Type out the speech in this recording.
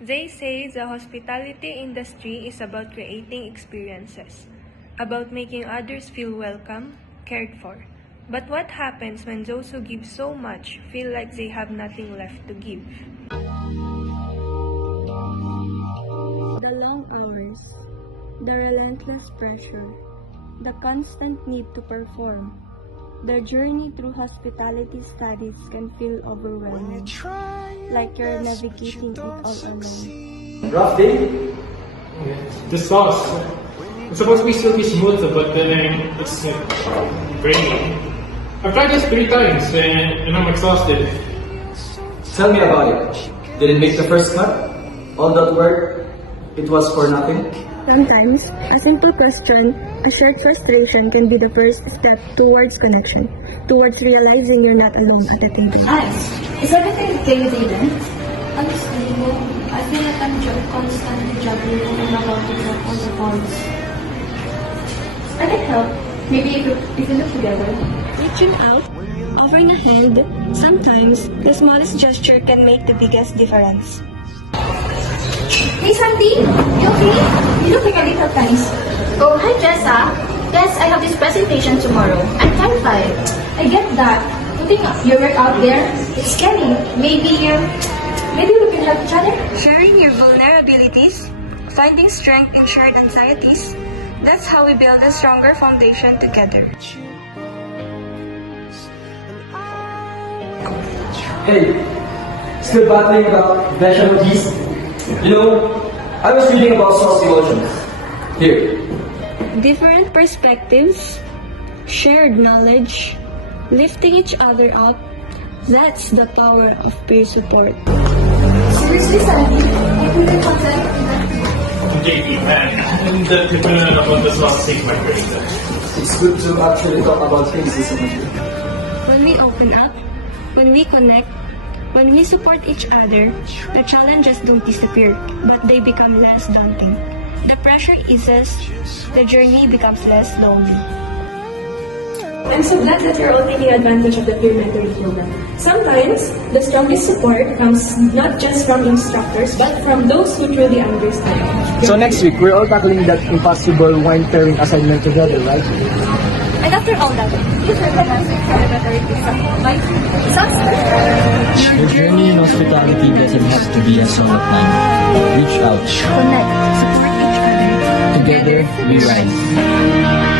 They say the hospitality industry is about creating experiences, about making others feel welcome, cared for. But what happens when those who give so much feel like they have nothing left to give? The long hours, the relentless pressure, the constant need to perform. The journey through hospitality studies can feel overwhelming, like you're navigating it all alone. Rough day? The sauce. It's supposed to be silky smooth, but then it's grainy. I've tried this 3 times and I'm exhausted. Tell me about it. Did it make the first cut? All that work, it was for nothing? Sometimes, a simple question, a shared frustration can be the first step towards connection, towards realizing you're not alone at the table. Alex, is everything okay with Aiden? Honestly, no. I feel like I'm constantly juggling and about to drop all the balls. I can help. Maybe if we look together. Reaching out, offering a hand, sometimes the smallest gesture can make the biggest difference. Hey, Santi! You okay? You look like a little tense. Oh, hi, Jessa. Yes, I have this presentation tomorrow. I'm terrified. I get that. Putting your work out there, it's scary. Maybe we can help each other. Sharing your vulnerabilities, finding strength in shared anxieties, that's how we build a stronger foundation together. Hey, still battling about vegetable yeast? You know, I was reading about soft emotions. Here. Different perspectives, shared knowledge, lifting each other up, that's the power of peer support. Seriously, Santi? I couldn't consent to that. JP, man. And the people about the sauce take my brain. It's good to actually talk about things, isn't it? When we open up, when we connect, when we support each other, the challenges don't disappear, but they become less daunting. The pressure eases, the journey becomes less lonely. I'm so glad that you're all taking advantage of the peer mentoring program. Sometimes, the strongest support comes not just from instructors, but from those who truly understand. So next week, we're all tackling that impossible wine pairing assignment together, right? And after all that, you heard the message from the better it sounds good. Your journey in hospitality doesn't have to be a solo climb. Reach out. Connect, support each other. Together, we rise.